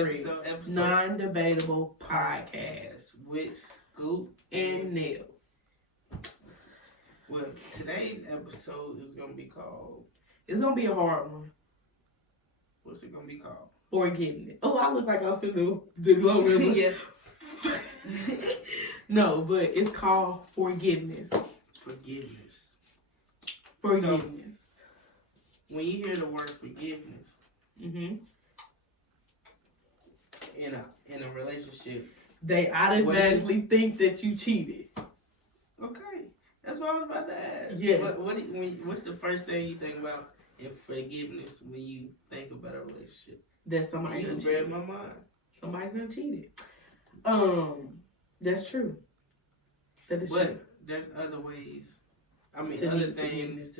episode Non-Debatable Podcast with Scoop and Nails. Well, today's episode is gonna be called. It's gonna be a hard one. What's it gonna be called? Forgiveness. Oh, I look like I was finna do the glow river. Yeah. No, but it's called forgiveness. Forgiveness. Forgiveness. So, when you hear the word forgiveness, in a relationship, they automatically think that you cheated. Okay, that's what I was about to ask. Yes. What's the first thing you think about in forgiveness when you think about a relationship? That somebody you read my mind. Somebody done cheated. That's true. That is true. There's other ways. I mean, other things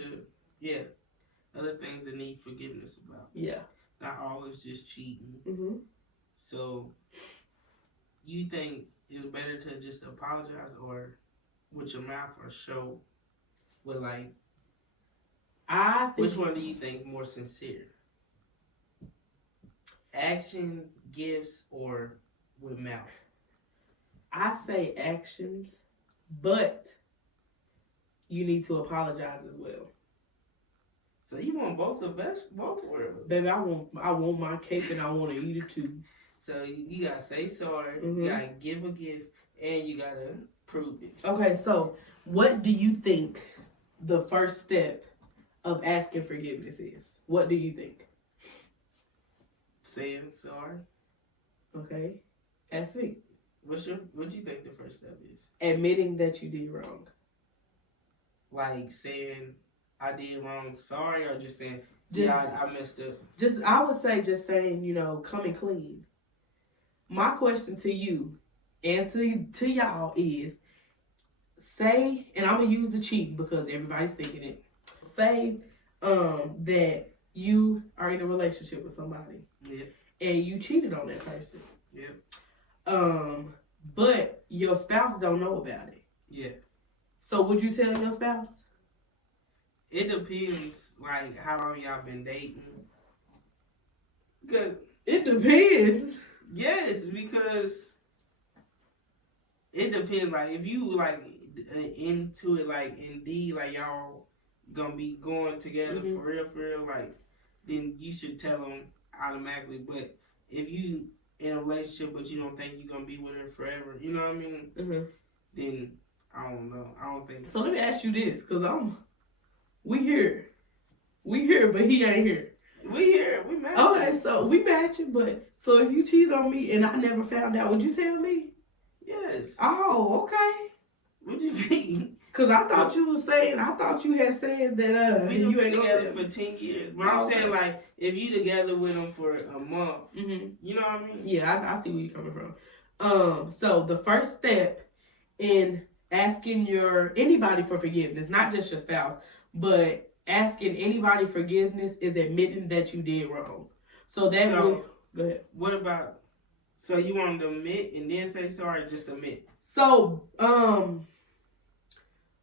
other things that need forgiveness about. Yeah. Not always just cheating. Mm-hmm. So, you think it's better to just apologize or with your mouth or show with like? I think. Which one do you think more sincere? Action, gifts, or with mouth? I say actions, but you need to apologize as well. So you want both worlds? Baby, I want my cake and I want to eat it too. So you gotta say sorry, you gotta give a gift, and you gotta prove it. Okay, so what do you think the first step of asking forgiveness is? What do you think? Saying sorry. Okay, ask me. What do you think the first step is? Admitting that you did wrong. Like saying I did wrong, sorry, or just saying I messed up. I would say just saying, coming clean. My question to you and to y'all is, say, and I'm gonna use the cheat because everybody's thinking it. Say that you are in a relationship with somebody. Yeah. And you cheated on that person. Yeah. But your spouse don't know about it. Yeah. So would you tell your spouse? It depends, like, how long y'all been dating. Good. It depends. Yes, because it depends. Like, if you, like, into it, like, indeed, like, y'all gonna be going together for real, like, then you should tell them automatically. But if you in a relationship but you don't think you're gonna be with her forever, you know what I mean? Then I don't know. I don't think so. Let me ask you this, because we here, but he ain't here. We here, we matching. Okay, so we matching, but so if you cheated on me and I never found out, would you tell me? Yes. Oh, okay. What you mean? Cause I thought you had said that we you been ain't together for 10 years. But I'm saying, like, if you together with him for a month, you know what I mean? Yeah, I see where you're coming from. So the first step in asking anybody for forgiveness, not just your spouse, but asking anybody forgiveness is admitting that you did wrong. So go ahead. What about? So you want them to admit and then say sorry, just admit? So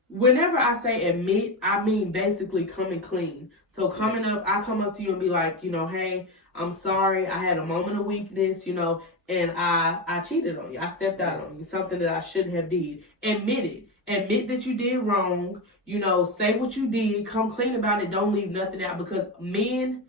whenever I say admit, I mean basically coming clean. So I come up to you and be like, hey, I'm sorry. I had a moment of weakness, and I cheated on you. I stepped out on you, something that I shouldn't have did. Admit it. Admit that you did wrong. Say what you did. Come clean about it. Don't leave nothing out, because men,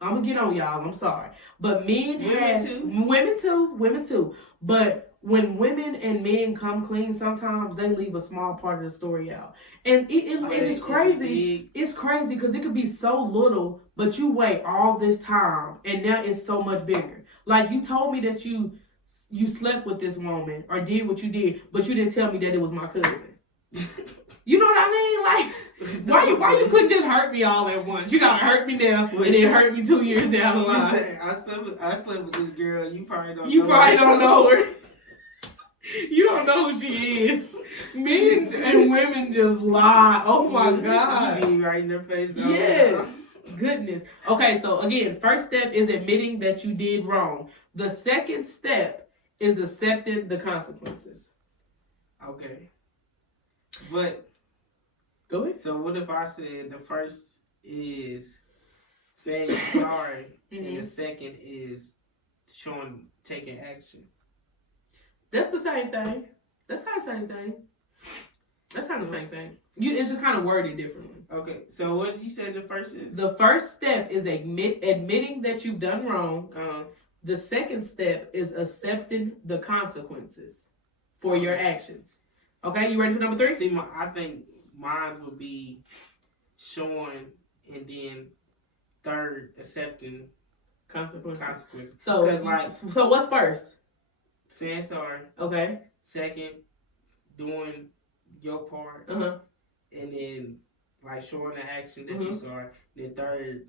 I'm going to get on y'all. I'm sorry. But women too. But when women and men come clean, sometimes they leave a small part of the story out. And it's crazy. It's crazy because it could be so little, but you wait all this time and now it's so much bigger. Like, you told me that you slept with this woman or did what you did, but you didn't tell me that it was my cousin. You know what I mean? Like, why you couldn't just hurt me all at once? You gotta hurt me now and then hurt me 2 years down the line. I slept with this girl. You probably don't know her. You don't know who she is. Men and women just lie. Oh my God. You be right in their face. Yes. Goodness. Okay, so again, first step is admitting that you did wrong. The second step is accepting the consequences. Okay. But go ahead. So what if I said the first is saying sorry and the second is taking action. That's the same thing. That's kind of the same thing. That's kind of the same thing. It's just kind of worded differently. Okay, so what did you say the first is? The first step is admitting that you've done wrong. The second step is accepting the consequences for your actions. Okay, you ready for number 3? See, I think mine would be showing, and then third, accepting consequences. So what's first? Saying sorry. Okay. Second, doing your part. And then like showing the action that you're sorry. Then third,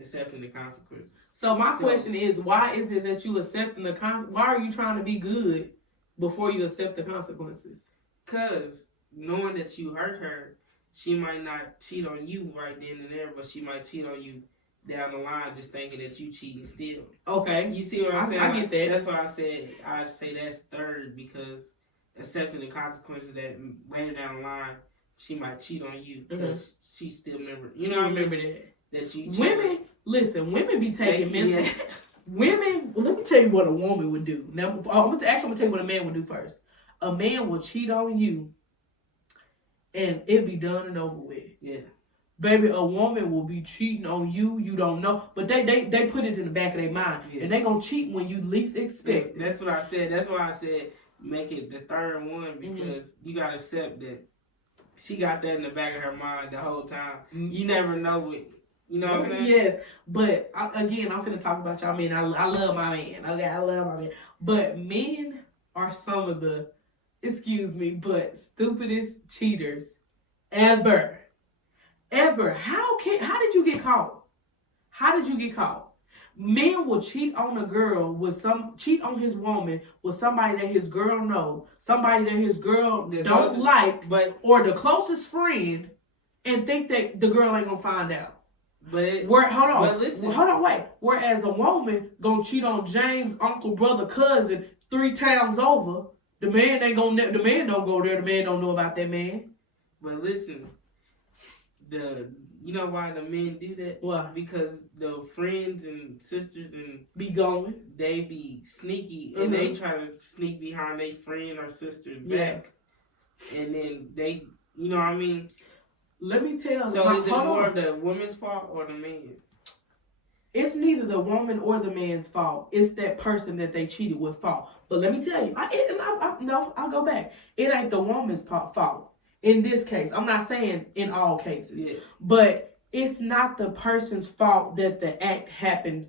accepting the consequences. So my question is, why is it that you accepting why are you trying to be good before you accept the consequences? Because knowing that you hurt her, she might not cheat on you right then and there, but she might cheat on you down the line just thinking that you cheating still. Okay. You see what I'm saying? I get that. That's why I say that's third, because accepting the consequences that later down the line she might cheat on you because she still remember. You know what I mean? Remember that you women. Listen, women be taking mental. Yeah. Women. Well, let me tell you what a woman would do. Now, I'm gonna tell you what a man would do first. A man will cheat on you, and it be done and over with. Yeah. Baby, a woman will be cheating on you. You don't know, but they put it in the back of their mind, and they gonna cheat when you least expect. That's what I said. That's why I said make it the third one, because you gotta accept that she got that in the back of her mind the whole time. You never know what. You know what I'm saying? Yes, but again, I'm finna talk about y'all men. I love my man. Okay, I love my man. But men are some of the, but stupidest cheaters ever. How did you get caught? How did you get caught? Men will cheat on a girl cheat on his woman with somebody that his girl know, somebody that his girl don't like, or the closest friend, and think that the girl ain't gonna find out. Hold on, wait. Whereas a woman gonna cheat on James' uncle, brother, cousin 3 times over, the man don't go there. The man don't know about that man. But listen, you know why the men do that? Why? Because the friends and sisters be going. They be sneaky and they try to sneak behind their friend or sister's back, and then they, you know what I mean. Let me tell you. So is it more the woman's fault or the man? It's neither the woman or the man's fault. It's that person that they cheated with fault. But let me tell you, I'll go back. It ain't the woman's fault. In this case, I'm not saying in all cases, but it's not the person's fault that the act happened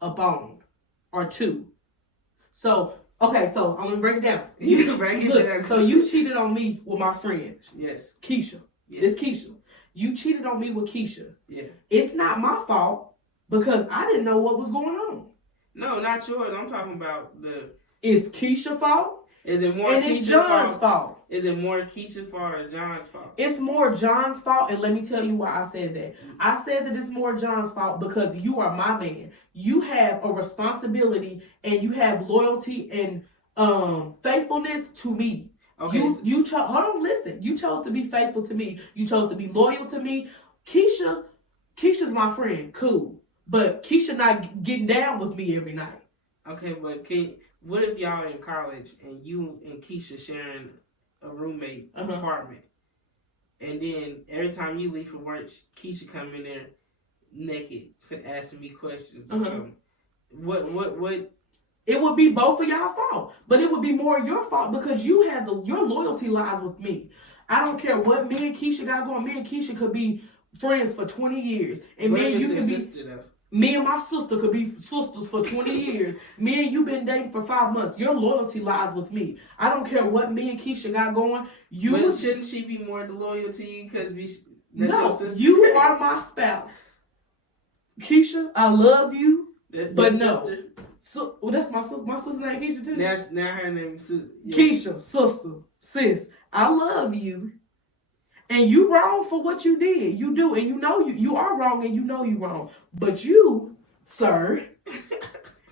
upon or to. So, okay, so I'm gonna break it down. You can break it down. So you cheated on me with my friend. Yes. Keisha. It's Keisha. You cheated on me with Keisha. Yeah. It's not my fault because I didn't know what was going on. No, not yours. I'm talking about It's Keisha's fault. Is it more? And it's John's fault. Is it more Keisha's fault or John's fault? It's more John's fault, and let me tell you why I said that. I said that it's more John's fault because you are my man. You have a responsibility, and you have loyalty and faithfulness to me. Okay. You chose. Hold on, listen. You chose to be faithful to me. You chose to be loyal to me. Keisha's my friend, cool, but Keisha not getting down with me every night. Okay, but what if y'all in college and you and Keisha sharing a roommate apartment, and then every time you leave for work, Keisha come in there naked, asking me questions or something? What? It would be both of y'all fault, but it would be more your fault because you have your loyalty lies with me. I don't care what me and Keisha got going. Me and Keisha could be friends for 20 years, and me and you could be. Me and my sister could be sisters for 20 years. Me and you been dating for 5 months. Your loyalty lies with me. I don't care what me and Keisha got going. But shouldn't she be more loyal to you because that's your sister? You are my spouse. Keisha, I love you, but no. So, that's my sister. My sister's name Keisha too. Now her name is Keisha, sister, sis. I love you, and you wrong for what you did. You do, and you know you are wrong, and you know you wrong. But you, sir,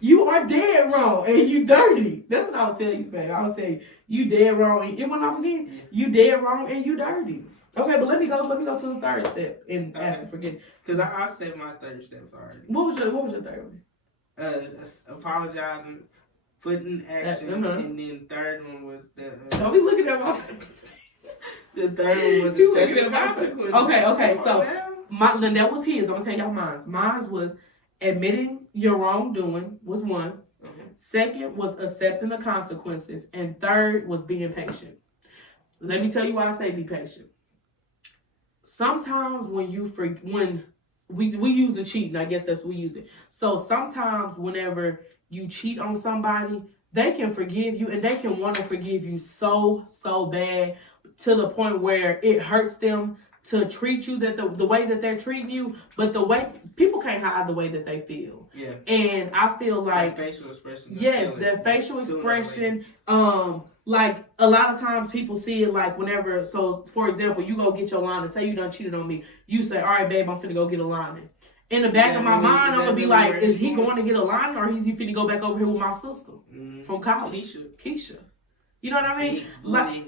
you are dead wrong, and you dirty. That's what I'll tell you, man. I'll tell you dead wrong. It went off again. Yeah. You dead wrong, and you dirty. Okay, but let me go to the third step and ask and forget. Because I said my third step already. What was your third one? apologizing, putting action, and then third one was the. Don't be looking at my. The third one was accepting consequences. Okay. So that was his. I'm gonna tell y'all mine. Mine was admitting your wrongdoing was one. Second was accepting the consequences, and third was being patient. Let me tell you why I say be patient. Sometimes when we use the cheating, I guess that's what we use it. So sometimes whenever you cheat on somebody, they can forgive you and they can want to forgive you so bad to the point where it hurts them to treat you that the way that they're treating you, but the way people can't hide the way that they feel. Yeah. And I feel like that facial expression. Yes, that facial expression. Like a lot of times people see it like whenever. So for example, you go get your lining. Say you done cheated on me. You say, "All right, babe, I'm finna go get a lining." In the back of my mind, I'm gonna be like, "Is he going to get a lining, or is he finna go back over here with my sister from college, Keisha?" You know what I mean? Like.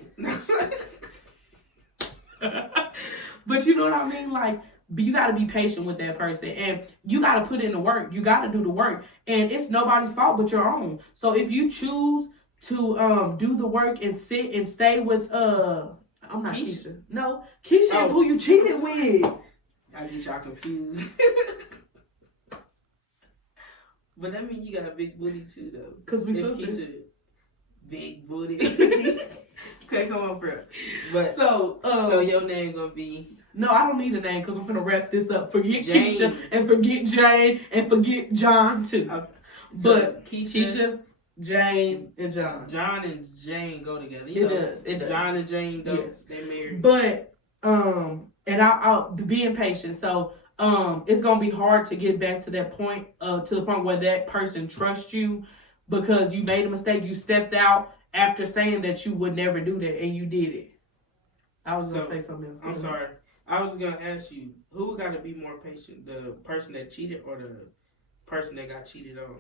But you know what I mean? Like, but you got to be patient with that person, and you got to put in the work. You got to do the work, and it's nobody's fault but your own. So if you choose to do the work and sit and stay with I'm not Keisha. No, Keisha is who you cheated with. I get y'all confused. But that means you got a big booty too, though. Cause we sisters. Keisha, big booty. Okay, come on, bro. But so your name gonna be? No, I don't need a name because I'm gonna wrap this up. Forget Jane. Keisha and forget Jane and forget John too. But Keisha, Jane, and John. John and Jane go together. It does. John and Jane, though, yes. They married. But and I'll be impatient. So it's gonna be hard to get back to that point, to the point where that person trusts you because you made a mistake. You stepped out after saying that you would never do that, and you did it. I was gonna say something else. I'm sorry. I was gonna ask you, who got to be more patient, the person that cheated or the person that got cheated on?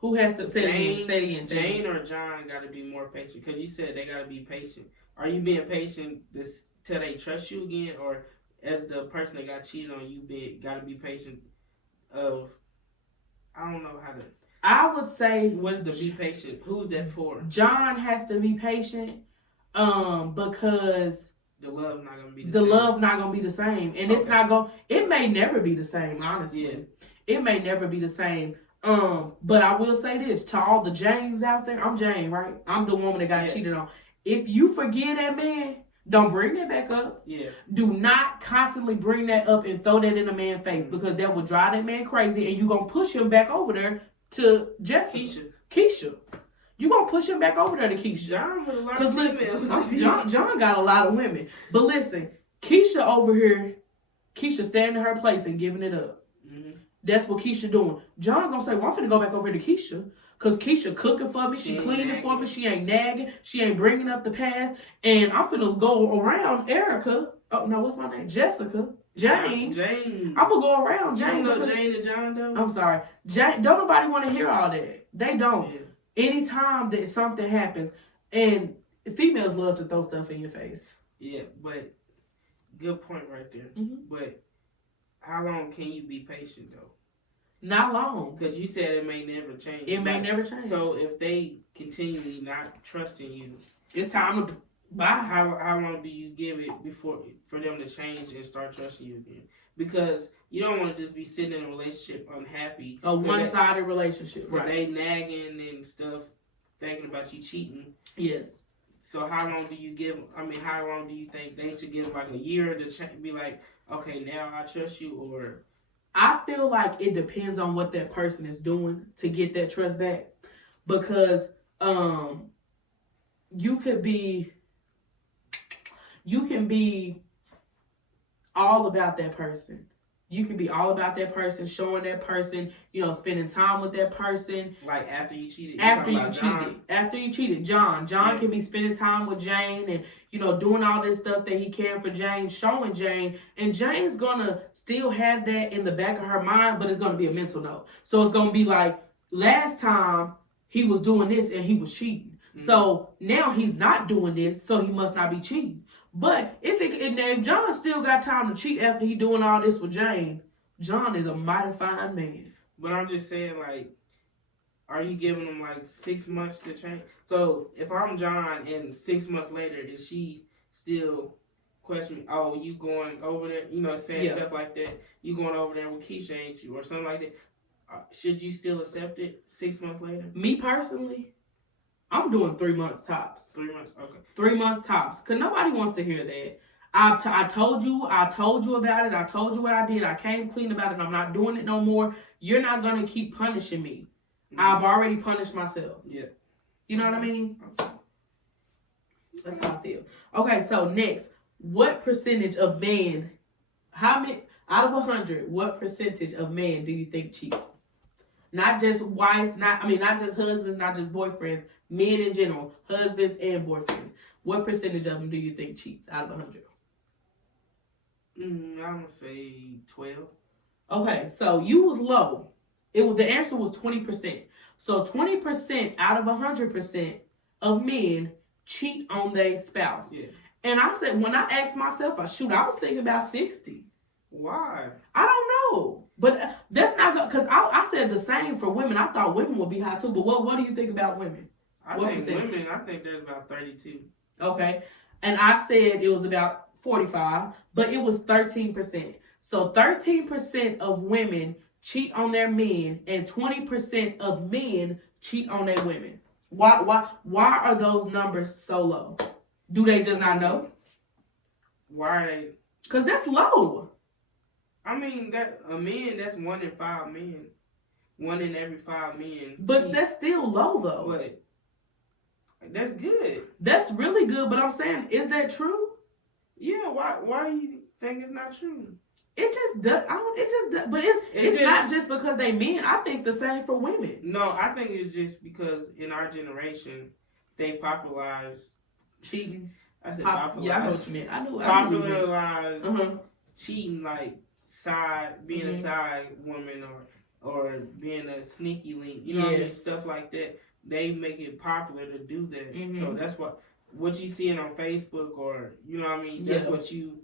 Who has to say it again? Jane or John got to be more patient because you said they got to be patient. Are you being patient till they trust you again, or as the person that got cheated on, you got to be patient? I don't know how to. I would say. What's the be patient? Who's that for? John has to be patient, because the love not gonna be the same. Love not gonna be the same, and it's not gonna. It may never be the same. Honestly, It may never be the same. But I will say this to all the Janes out there. I'm Jane, right? I'm the woman that got cheated on. If you forgive that man, don't bring that back up. Yeah. Do not constantly bring that up and throw that in a man's face because that will drive that man crazy, and you gonna push him back over there to Jessica. Keisha. You gonna push him back over there to Keisha. John with a lot of females. John got a lot of women. But listen, Keisha over here, Keisha standing in her place and giving it up. Mm-hmm. That's what Keisha doing. John gonna say, well, I'm finna go back over to Keisha. Because Keisha cooking for me, she cleaning for me, she ain't nagging, she ain't bringing up the past. And I'm finna go around Erica. Oh, no, what's my name? Jessica. Jane. I'm gonna go around Jane. You know Jane and John, though? I'm sorry. Jane, don't nobody want to hear all that. They don't. Yeah. Anytime that something happens, and females love to throw stuff in your face. Yeah, but good point right there. Mm-hmm. But how long can you be patient, though? Not long. Because you said it may never change. It may never change. So if they continually not trusting you, it's time to bye. How long do you give it for them to change and start trusting you again? Because you don't want to just be sitting in a relationship unhappy. A one-sided relationship. Right. They nagging and stuff, thinking about you cheating. Yes. So how long do you give? How long do you think they should give? Like a year to be like, okay, now I trust you, or? I feel like it depends on what that person is doing to get that trust back, because you can be all about that person. You can be all about that person, showing that person, spending time with that person. Like after you cheated. After you cheated, John can be spending time with Jane and doing all this stuff that he can for Jane, showing Jane, and Jane's gonna still have that in the back of her mind, but it's gonna be a mental note. So it's gonna be like, last time he was doing this and he was cheating. Mm-hmm. So now he's not doing this, so he must not be cheating. But if John still got time to cheat after he doing all this with Jane, John is a mighty fine man. But I'm just saying, like, are you giving them like 6 months to change? So if I'm John and 6 months later, is she still questioning? Oh, you going over there? You know, saying stuff like that. You going over there with Keisha, ain't you, or something like that? Should you still accept it 6 months later? Me personally, I'm doing 3 months tops. 3 months, okay. 3 months tops, cause nobody wants to hear that. I told you about it. I told you what I did. I came clean about it. I'm not doing it no more. You're not gonna keep punishing me. Mm-hmm. I've already punished myself. Yeah. You know what I mean? Okay. That's how I feel. Okay, so next, what percentage of men? How many out of 100? What percentage of men do you think cheats? Not just wives, not just husbands, not just boyfriends. Men in general, husbands and boyfriends. What percentage of them do you think cheats out of 100? I'm gonna say 12. Okay, so you was low. The answer was 20%. So 20% out of 100% of men cheat on their spouse. Yeah. And I said, when I asked myself, I was thinking about 60. Why? I don't know. But that's not good, because I said the same for women. I thought women would be high too. But what do you think about women? I think there's about 32. Okay. And I said it was about 45, but it was 13%. So 13% of women cheat on their men, and 20% of men cheat on their women. Why are those numbers so low? Do they just not know? Why are they? Because that's low. I mean, that's 1 in 5 men. 1 in every 5 men. But that's still low, though. But that's good. That's really good, but I'm saying, is that true? Yeah, why do you think it's not true? It just does. But it's not just because they men. I think the same for women. No, I think it's just because in our generation, they popularized cheating. I said popularized. Yeah, I know what you meant. Popularized cheating, like being a side woman or being a sneaky link. You know what I mean? Stuff like that. They make it popular to do that. Mm-hmm. So that's what you seeing on Facebook, or you know what I mean? That's what you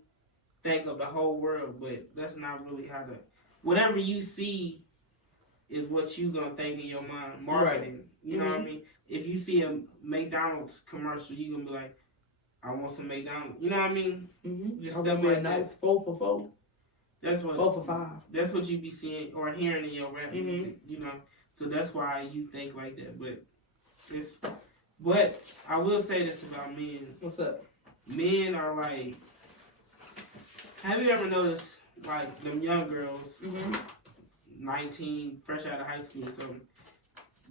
think of the whole world, but that's not really how whatever you see is what you gonna think in your mind. Marketing. Right. You know what I mean? If you see a McDonald's commercial, you gonna be like, I want some McDonald's. You know what I mean? Mm-hmm. Just stuff like nice that. 4 for 4. That's what 4 for 5. That's what you be seeing or hearing in your rap music. You know, so that's why you think like that. But I will say this about men. What's up? Men are like. Have you ever noticed, like, them young girls, 19, fresh out of high school or something,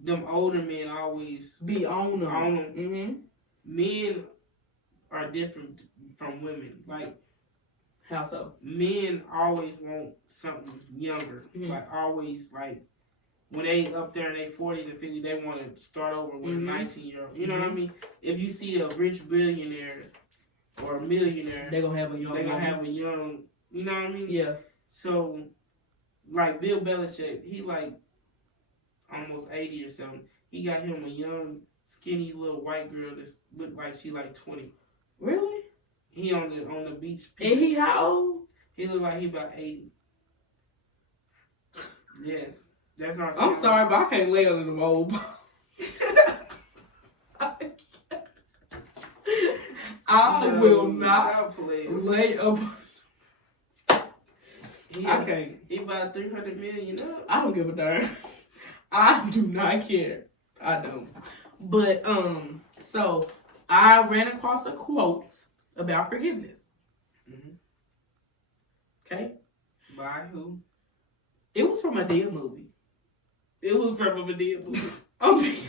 them older men always be on them. Mm-hmm. Men are different from women. Like, how so? Men always want something younger. Like, always, like, when they up there in their 40s and 50s, they want to start over with a 19-year-old. You know what I mean? If you see a rich billionaire or a millionaire, they're gonna have a young. You know what I mean? Yeah. So, like Bill Belichick, he like almost 80 or something. He got him a young, skinny little white girl that looked like she like 20. Really? He on the beach. And he how old? He look like he about 80. Yes, that's not. I'm sorry, but I can't lay under them old. I will not lay up. I can't. He about 300 million up. I don't give a darn. I do not care. I don't. But so I ran across a quote about forgiveness. Okay. By who? It was from a Madea movie. I'm being honest.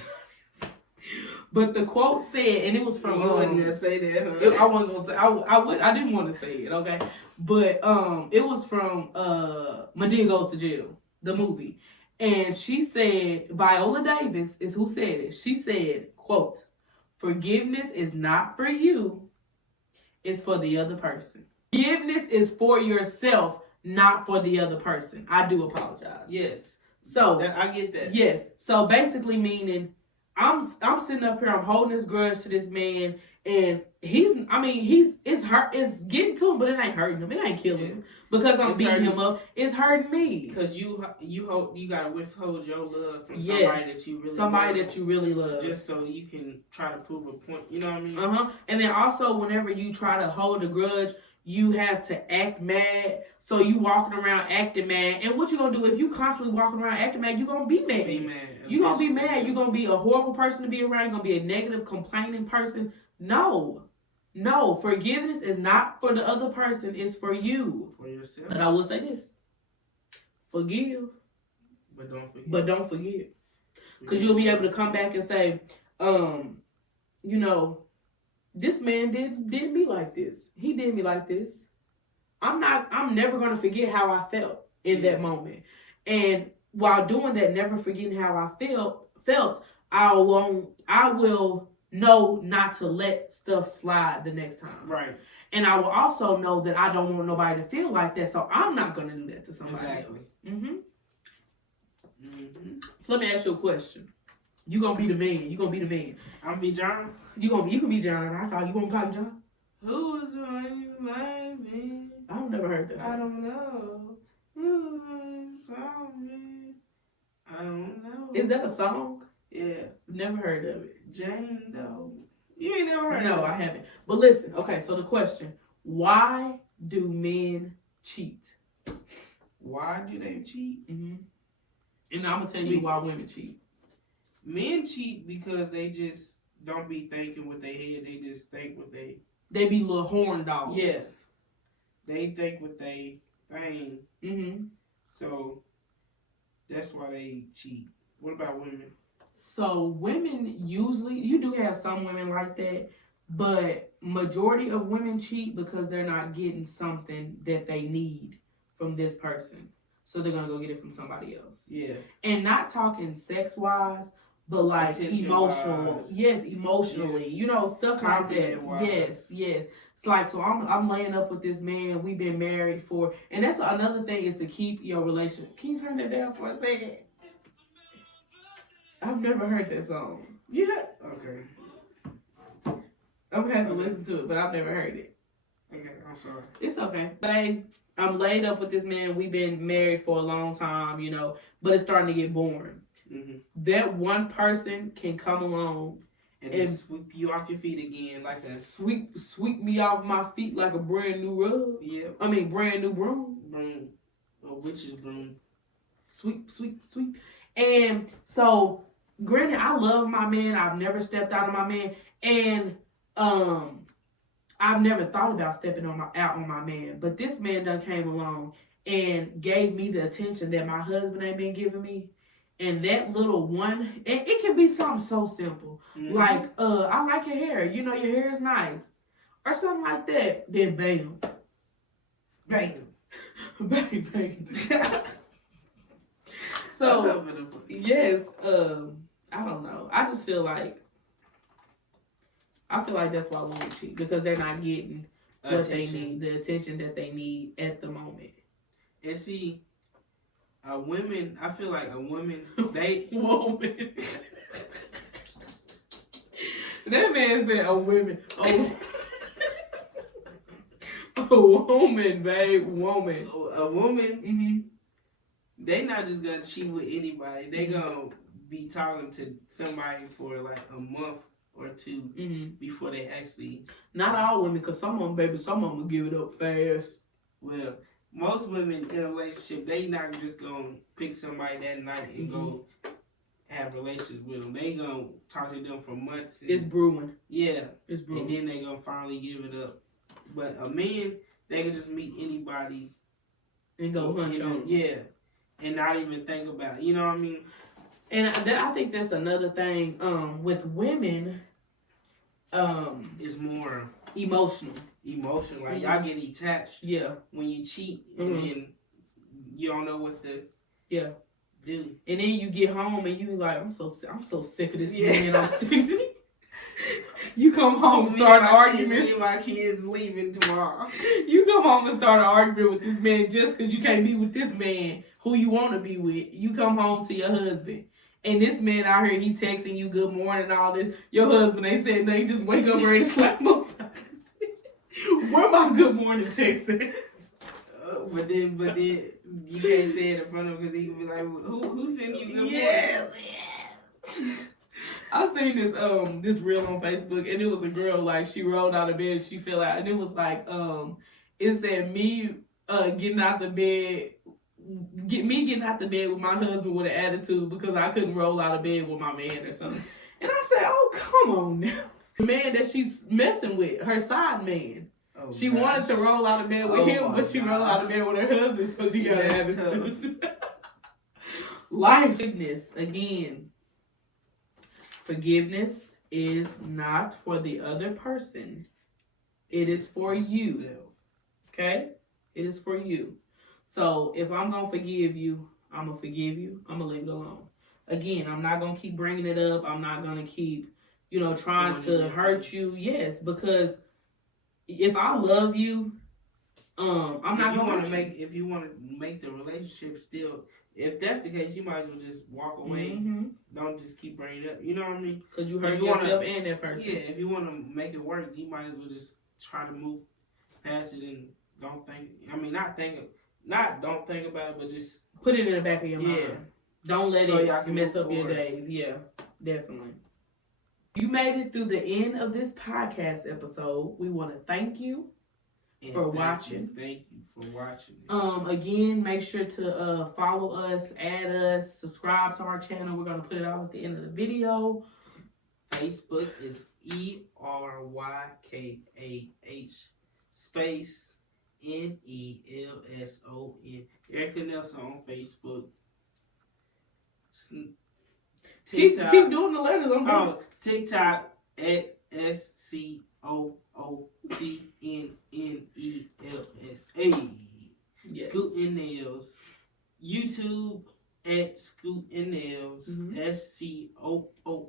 But the quote said, and it was from. You wasn't gonna say that, huh? I wasn't gonna say. I didn't want to say it. Okay, but it was from Madea Goes to Jail, the movie, and she said Viola Davis is who said it. She said, "Quote: Forgiveness is not for you; it's for the other person. Forgiveness is for yourself, not for the other person." I do apologize. Yes. So I get that. Yes. So basically, meaning. I'm sitting up here, I'm holding this grudge to this man, And it's getting to him, but it ain't hurting him. It ain't killing him because I'm beating him up. It's hurting me. Because you gotta withhold your love from somebody that you really love, just so you can try to prove a point. You know what I mean? And then also, whenever you try to hold a grudge, you have to act mad. So you walking around acting mad, and what you gonna do if you constantly walking around acting mad? You gonna be mad. You gonna be mad. You gonna be a horrible person to be around. You gonna be a negative, complaining person. No, forgiveness is not for the other person, it's for you. For yourself. But I will say this. Forgive. But don't forget. Because you'll be able to come back and say, this man did me like this. He did me like this. I'm never gonna forget how I felt in that moment. And while doing that, never forgetting how I felt, I will know not to let stuff slide the next time. Right. And I will also know that I don't want nobody to feel like that, so I'm not going to do that to somebody else. So let me ask you a question. You going to be the man. You going to be the man. I'm be John. You can be John. I call you going to call him John? Who's on you like me? I've never heard that song. I don't know. Who's on me? I don't know. Is that a song? Yeah. Never heard of it. Jane Doe. You ain't never heard of it? No, I haven't. But listen, okay, so the question, why do men cheat? Why do they cheat? And I'm going to tell you why women cheat. Men cheat because they just don't be thinking with their head. They just think with they... They be little horn dogs. Yes. They think with they thing. So, that's why they cheat. What about women? So women usually, you do have some women like that, but majority of women cheat because they're not getting something that they need from this person. So they're going to go get it from somebody else. Yeah. And not talking sex-wise, but like emotional. Yes, emotionally. Yeah. Stuff like that. Wise. Yes. It's like, so I'm laying up with this man. We've been married for, and that's another thing is to keep your relationship. Can you turn that down for a second? I've never heard that song. Yeah. Okay. I'm happy to listen to it, but I've never heard it. Okay, I'm sorry. It's okay. But I'm laid up with this man. We've been married for a long time, but it's starting to get boring. That one person can come along and sweep you off your feet again like that. Sweep me off my feet like a brand new rug. Yeah. I mean, brand new broom. Broom. A witch's broom. Sweep. And so, granted, I love my man. I've never stepped out on my man. And I've never thought about stepping out on my man. But this man done came along and gave me the attention that my husband ain't been giving me. And that little one, and it can be something so simple. Like, I like your hair. Your hair is nice. Or something like that. Then bam. Bang. Bang. So, yes, I don't know. I just feel like, that's why women cheat. Because they're not getting what they need, the attention that they need at the moment. And see, I feel like a woman, they... Woman. That man said a woman. A woman, babe. Woman. A woman, they not just gonna cheat with anybody. They gonna be talking to somebody for like a month or two before they actually... Not all women, because some of them will give it up fast. Well... Most women in a relationship, they not just gonna pick somebody that night and go have relations with them. They gonna talk to them for months. It's brewing. Yeah. It's brewing. And then they gonna finally give it up. But a man, they can just meet anybody. And go hunch on them. Yeah. And not even think about it. You know what I mean? And I think that's another thing with women. It's more... Emotional. Like y'all get attached. Yeah. When you cheat and then you don't know what to do. And then you get home and you be like, I'm so sick of this man. I'm sick of it. You come home and start an argument. Me and my kids leaving tomorrow. You come home and start an argument with this man just because you can't be with this man who you want to be with. You come home to your husband And this man out here, he texting you good morning and all this. Your husband ain't said nothing. He just wake up ready to slap him upside. Where my good morning text at? But then you can't say it in front of him because he can be like, who sent you good morning? I seen this reel on Facebook, and it was a girl, like, she rolled out of bed, she fell out, and it was like, it said me getting out the bed with my husband with an attitude because I couldn't roll out of bed with my man or something. And I said, oh, come on now. The man that she's messing with, her side man. Oh, she wanted to roll out of bed with him, but she rolled out of bed with her husband, so she got an attitude. Life. Forgiveness, again. Forgiveness is not for the other person. It is for you. Okay? It is for you. So if I'm going to forgive you, I'm going to forgive you. I'm going to leave it alone. Again, I'm not going to keep bringing it up. I'm not going to keep, trying to hurt you. Yes, because if I love you, I'm not going to make. If you want to make the relationship still, if that's the case, you might as well just walk away. Mm-hmm. Don't just keep bringing it up. You know what I mean? Because you hurt yourself and that person. Yeah, if you want to make it work, you might as well just try to move past it and don't think. I mean, don't think about it, but just put it in the back of your mind. Don't let it mess up your days. Yeah, definitely. You made it through the end of this podcast episode. We want to thank you for watching. Thank you for watching this. Again, make sure to follow us, add us, subscribe to our channel. We're going to put it all at the end of the video. Facebook is ERYKAH space NELSON. Erica Nelson on Facebook. TikTok. Keep doing the letters. TikTok at SCOOTNNELS. Yes. Scoot and Nails. YouTube at Scoot and Nails. SCOOTNNELS.